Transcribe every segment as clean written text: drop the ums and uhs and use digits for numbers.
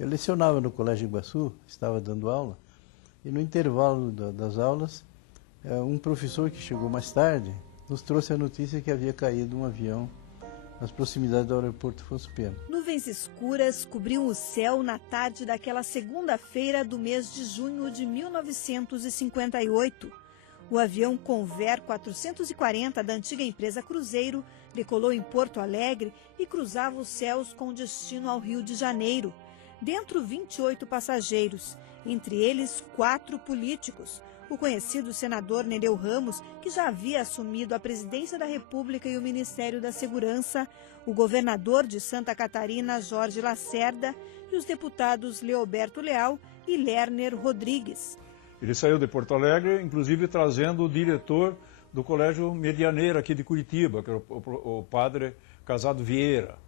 Eu lecionava no Colégio Iguaçu, estava dando aula, e no intervalo das aulas, um professor que chegou mais tarde nos trouxe a notícia que havia caído um avião nas proximidades do aeroporto Afonso Pena. Nuvens escuras cobriam o céu na tarde daquela segunda-feira do mês de junho de 1958. O avião Convair 440 da antiga empresa Cruzeiro decolou em Porto Alegre e cruzava os céus com destino ao Rio de Janeiro. Dentro, 28 passageiros, entre eles 4 políticos. O conhecido senador Nereu Ramos, que já havia assumido a presidência da República e o Ministério da Segurança, o governador de Santa Catarina, Jorge Lacerda, e os deputados Leoberto Leal e Lerner Rodrigues. Ele saiu de Porto Alegre, inclusive trazendo o diretor do Colégio Medianeira aqui de Curitiba, que era o padre Casado Vieira.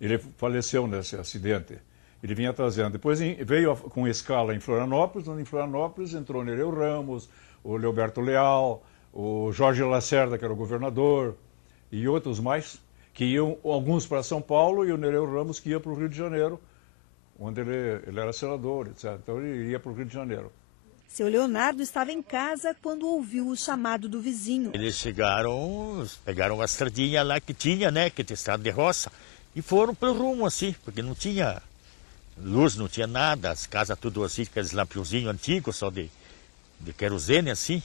Ele faleceu nesse acidente. Ele vinha trazendo. Depois veio com escala em Florianópolis, onde em Florianópolis entrou Nereu Ramos, o Leoberto Leal, o Jorge Lacerda, que era o governador, e outros mais, que iam, alguns para São Paulo, e o Nereu Ramos que ia para o Rio de Janeiro, onde ele era senador, etc. Então ele ia para o Rio de Janeiro. Seu Leonardo estava em casa quando ouviu o chamado do vizinho. Eles chegaram, pegaram uma estradinha lá que tinha, né, que tinha estrada de roça, e foram pelo rumo assim, porque não tinha luz, não tinha nada, as casas tudo assim, aqueles lampiãozinhos antigos, só de querosene assim.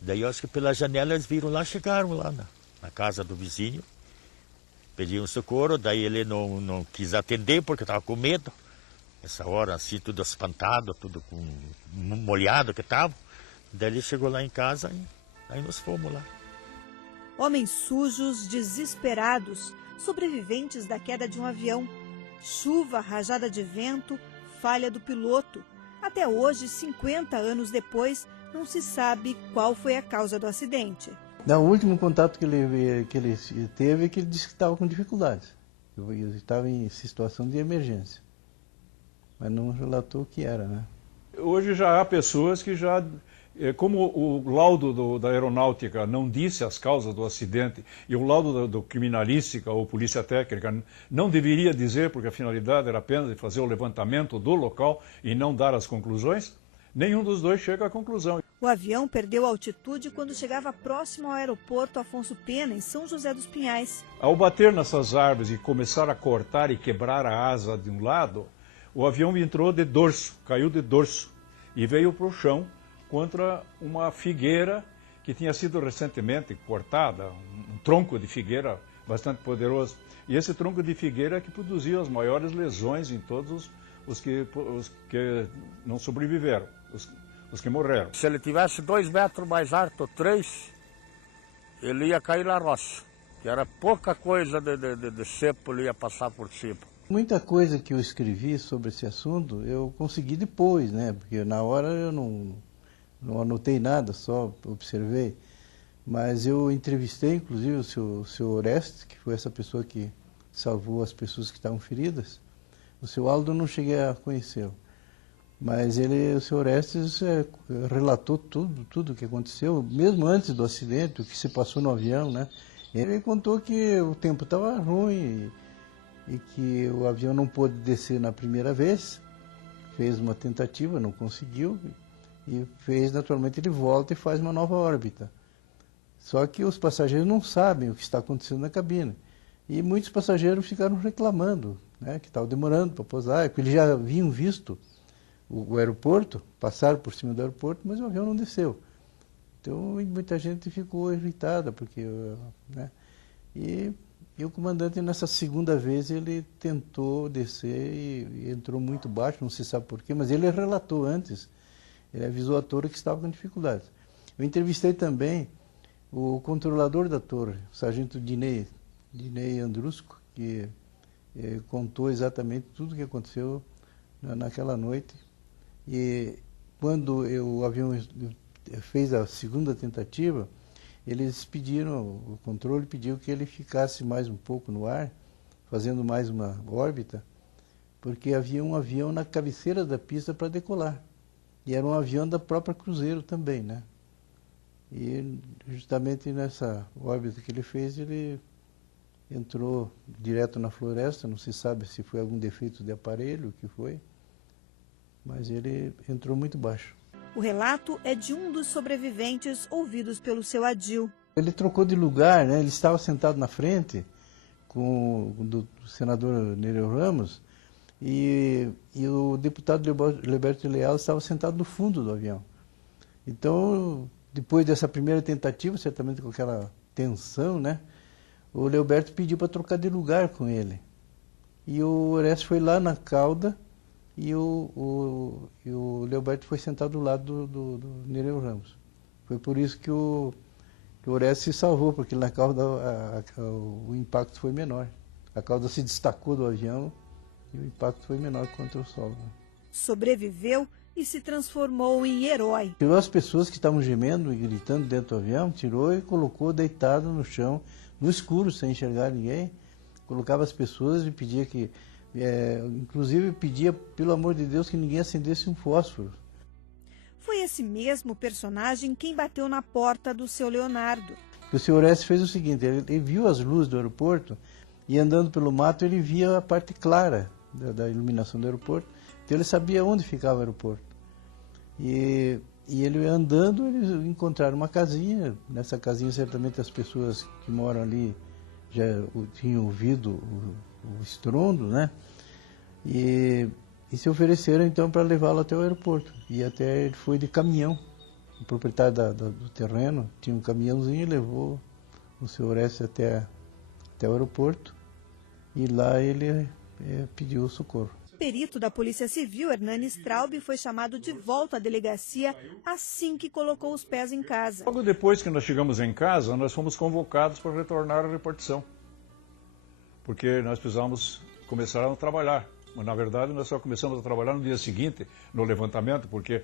Daí eu acho que pela janela eles viram lá, chegaram lá na casa do vizinho, pediram socorro, daí ele não quis atender porque estava com medo. Essa hora assim, tudo espantado, tudo molhado que estava. Daí ele chegou lá em casa e aí nós fomos lá. Homens sujos, desesperados, sobreviventes da queda de um avião. Chuva, rajada de vento, falha do piloto. Até hoje, 50 anos depois, não se sabe qual foi a causa do acidente. O último contato que ele teve é que ele disse que estava com dificuldades. Ele estava em situação de emergência. Mas não relatou o que era, né? Hoje já há pessoas que já, como o laudo da aeronáutica não disse as causas do acidente, e o laudo do criminalística ou polícia técnica não deveria dizer, porque a finalidade era apenas de fazer o levantamento do local e não dar as conclusões, nenhum dos dois chega à conclusão. O avião perdeu altitude quando chegava próximo ao aeroporto Afonso Pena, em São José dos Pinhais. Ao bater nessas árvores e começar a cortar e quebrar a asa de um lado, o avião entrou de dorso, caiu de dorso e veio para o chão contra uma figueira que tinha sido recentemente cortada, um tronco de figueira bastante poderoso. E esse tronco de figueira que produziu as maiores lesões em todos os que não sobreviveram, os que morreram. Se ele tivesse 2 metros mais alto, 3, ele ia cair na rocha, que era pouca coisa de cepo, ele ia passar por cima. Muita coisa que eu escrevi sobre esse assunto eu consegui depois, né? Porque na hora eu não anotei nada, só observei. Mas eu entrevistei, inclusive, o seu Orestes, que foi essa pessoa que salvou as pessoas que estavam feridas. O seu Aldo eu não cheguei a conhecê-lo. Mas o seu Orestes relatou tudo o que aconteceu, mesmo antes do acidente, o que se passou no avião, né? Ele contou que o tempo estava ruim e que o avião não pôde descer na primeira vez, fez uma tentativa, não conseguiu, e naturalmente ele volta e faz uma nova órbita. Só que os passageiros não sabem o que está acontecendo na cabine. E muitos passageiros ficaram reclamando, né, que estava demorando para pousar, porque eles já haviam visto o aeroporto, passaram por cima do aeroporto, mas o avião não desceu. Então muita gente ficou irritada, porque, né, e o comandante, nessa segunda vez, ele tentou descer e entrou muito baixo, não se sabe porquê, mas ele relatou antes, ele avisou a torre que estava com dificuldades. Eu entrevistei também o controlador da torre, o sargento Dinei Andrusco, que contou exatamente tudo o que aconteceu naquela noite. E quando o avião fez a segunda tentativa, eles pediram, o controle pediu que ele ficasse mais um pouco no ar, fazendo mais uma órbita, porque havia um avião na cabeceira da pista para decolar. E era um avião da própria Cruzeiro também, né? E justamente nessa órbita que ele fez, ele entrou direto na floresta, não se sabe se foi algum defeito de aparelho, o que foi, mas ele entrou muito baixo. O relato é de um dos sobreviventes ouvidos pelo seu Adil. Ele trocou de lugar, né? Ele estava sentado na frente com o senador Nereu Ramos e o deputado Leoberto Leal estava sentado no fundo do avião. Então, depois dessa primeira tentativa, certamente com aquela tensão, né? O Leoberto pediu para trocar de lugar com ele. E o Orestes foi lá na cauda e o Leoberto foi sentado do lado do Nereu Ramos. Foi por isso que o Orestes se salvou, porque na cauda o impacto foi menor. A cauda se destacou do avião e o impacto foi menor contra o solo. Né? Sobreviveu e se transformou em herói. Tirou as pessoas que estavam gemendo e gritando dentro do avião, tirou e colocou deitado no chão, no escuro, sem enxergar ninguém. Colocava as pessoas e pedia que, inclusive pedia, pelo amor de Deus, que ninguém acendesse um fósforo. Foi esse mesmo personagem quem bateu na porta do seu Leonardo. O senhor Orestes fez o seguinte, ele viu as luzes do aeroporto e andando pelo mato ele via a parte clara da iluminação do aeroporto, então ele sabia onde ficava o aeroporto. E ele andando, eles encontraram uma casinha, nessa casinha certamente as pessoas que moram ali já tinham ouvido o estrondo, né? E se ofereceram então para levá-lo até o aeroporto. E até ele foi de caminhão. O proprietário do terreno tinha um caminhãozinho e levou o senhor Orestes até o aeroporto. E lá ele pediu socorro. O perito da Polícia Civil, Hernani Straub, foi chamado de volta à delegacia assim que colocou os pés em casa. Logo depois que nós chegamos em casa, nós fomos convocados para retornar à repartição. Porque nós precisávamos começar a trabalhar. Mas, na verdade, nós só começamos a trabalhar no dia seguinte, no levantamento, porque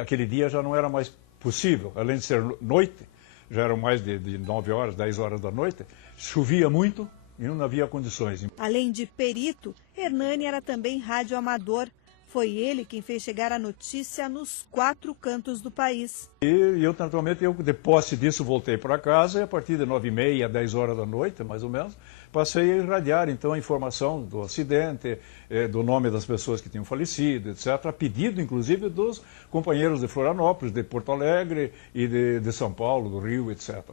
aquele dia já não era mais possível. Além de ser noite, já eram mais de 9 horas, 10 horas da noite, chovia muito e não havia condições. Além de perito, Hernani era também radioamador. Foi ele quem fez chegar a notícia nos 4 cantos do país. E eu, naturalmente, de posse disso, voltei para casa e a partir de 9h30, 10 horas da noite, mais ou menos, passei a irradiar, então, a informação do acidente, do nome das pessoas que tinham falecido, etc., a pedido, inclusive, dos companheiros de Florianópolis, de Porto Alegre e de São Paulo, do Rio, etc.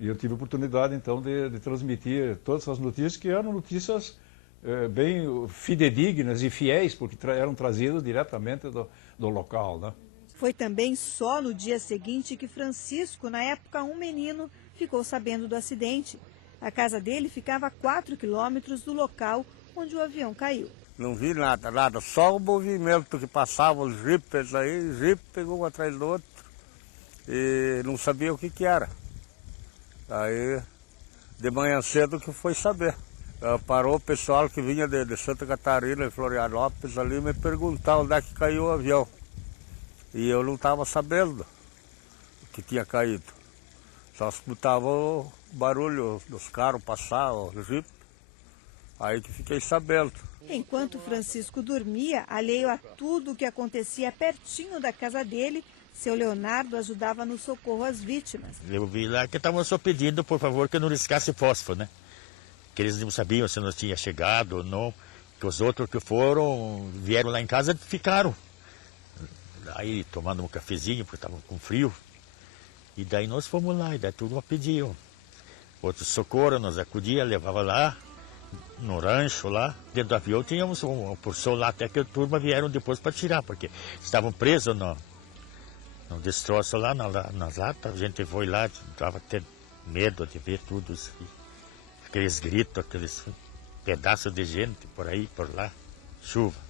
E eu tive a oportunidade, então, de transmitir todas essas notícias, que eram notícias bem fidedignas e fiéis, porque eram trazidas diretamente do local, né? Foi também só no dia seguinte que Francisco, na época um menino, ficou sabendo do acidente. A casa dele ficava a 4 quilômetros do local onde o avião caiu. Não vi nada, só o movimento que passava, os jipes aí, jipe pegou um atrás do outro e não sabia o que era. Aí, de manhã cedo que foi saber. Parou o pessoal que vinha de Santa Catarina e Florianópolis ali me perguntar onde é que caiu o avião. E eu não estava sabendo que tinha caído. Só escutava o barulho dos carros passar, o jipe. Aí que fiquei sabendo. Enquanto Francisco dormia, alheio a tudo o que acontecia pertinho da casa dele, seu Leonardo ajudava no socorro às vítimas. Eu vi lá que estavam só pedindo, por favor, que não riscasse fósforo, né? Que eles não sabiam se nós tinha chegado ou não. Que os outros que vieram lá em casa, ficaram. Aí tomando um cafezinho, porque estavam com frio. E daí nós fomos lá, e daí tudo pediam. Outros socorro, nós acudia, levava lá, no rancho lá. Dentro do avião tínhamos uma porção lá, até que a turma vieram depois para tirar, porque estavam presos no destroço lá, nas latas. A gente foi lá, estava tendo medo de ver tudo isso. Aqueles gritos, aqueles pedaços de gente por aí, por lá. Chuva,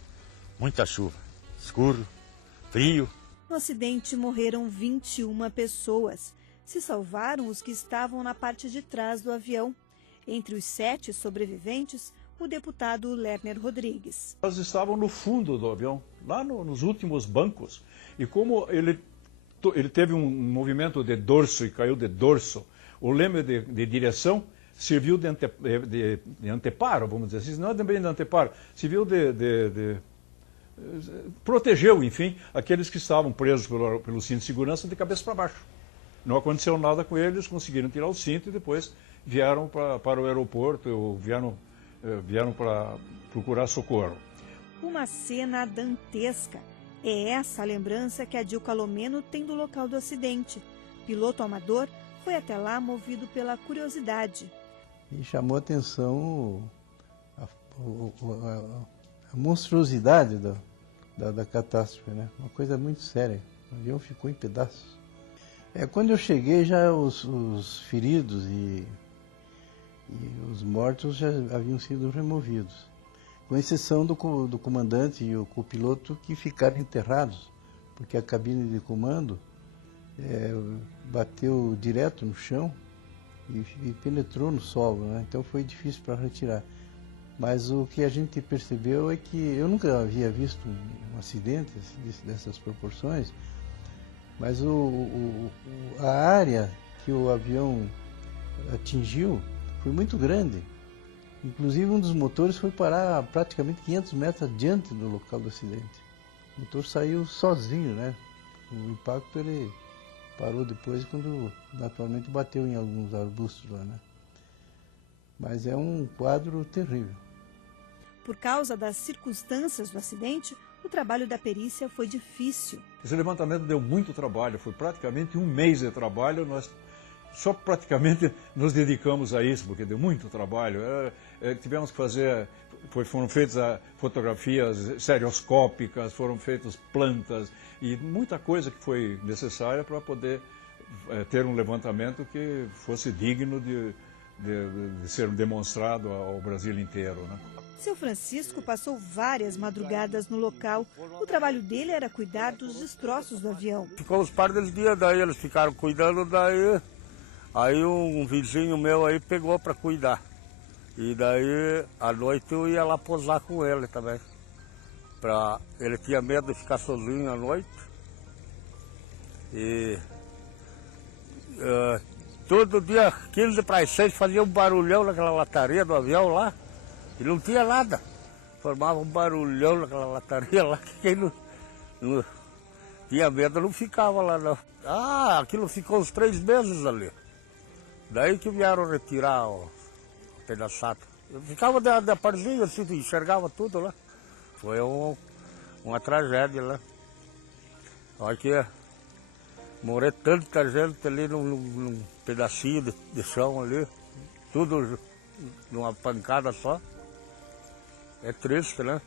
muita chuva, escuro, frio. No acidente morreram 21 pessoas. Se salvaram os que estavam na parte de trás do avião. Entre os 7 sobreviventes, o deputado Lerner Rodrigues. Nós estávamos no fundo do avião, lá nos últimos bancos. E como ele teve um movimento de dorso e caiu de dorso, o leme de direção serviu de anteparo, vamos dizer assim, não é também de anteparo, serviu protegeu, enfim, aqueles que estavam presos pelo cinto de segurança de cabeça para baixo. Não aconteceu nada com eles, conseguiram tirar o cinto e depois vieram para o aeroporto, vieram para procurar socorro. Uma cena dantesca. É essa a lembrança que Adil Calomeno tem do local do acidente. Piloto amador foi até lá movido pela curiosidade. E chamou a atenção a monstruosidade da catástrofe, né? Uma coisa muito séria. O avião ficou em pedaços. Quando eu cheguei, já os feridos e os mortos já haviam sido removidos, com exceção do comandante e o copiloto, que ficaram enterrados, porque a cabine de comando bateu direto no chão e penetrou no solo, né? Então foi difícil para retirar. Mas o que a gente percebeu é que eu nunca havia visto um acidente dessas proporções, mas a área que o avião atingiu foi muito grande. Inclusive um dos motores foi parar praticamente 500 metros adiante do local do acidente. O motor saiu sozinho, né? O impacto ele parou depois quando naturalmente bateu em alguns arbustos lá, né? Mas é um quadro terrível. Por causa das circunstâncias do acidente, o trabalho da perícia foi difícil. Esse levantamento deu muito trabalho, foi praticamente um mês de trabalho, nós só praticamente nos dedicamos a isso, porque deu muito trabalho. Tivemos que fazer, foram feitas fotografias estereoscópicas, foram feitas plantas e muita coisa que foi necessária para poder ter um levantamento que fosse digno de ser demonstrado ao Brasil inteiro, né? Seu Francisco passou várias madrugadas no local. O trabalho dele era cuidar dos destroços do avião. Ficou uns par de dias, daí eles ficaram cuidando, aí um vizinho meu aí pegou para cuidar. E daí à noite eu ia lá posar com ele também. Ele tinha medo de ficar sozinho à noite. E todo dia, 15 para as 6, fazia um barulhão naquela lataria do avião lá. E não tinha nada. Formava um barulhão naquela lataria lá, que quem não tinha medo não ficava lá não. Aquilo ficou uns 3 meses ali. Daí que vieram retirar o pedaçado. Eu ficava da parzinha, assim, enxergava tudo lá. Foi uma tragédia lá. Olha que morreu tanta gente ali num pedacinho de chão ali. Tudo numa pancada só. É triste, né?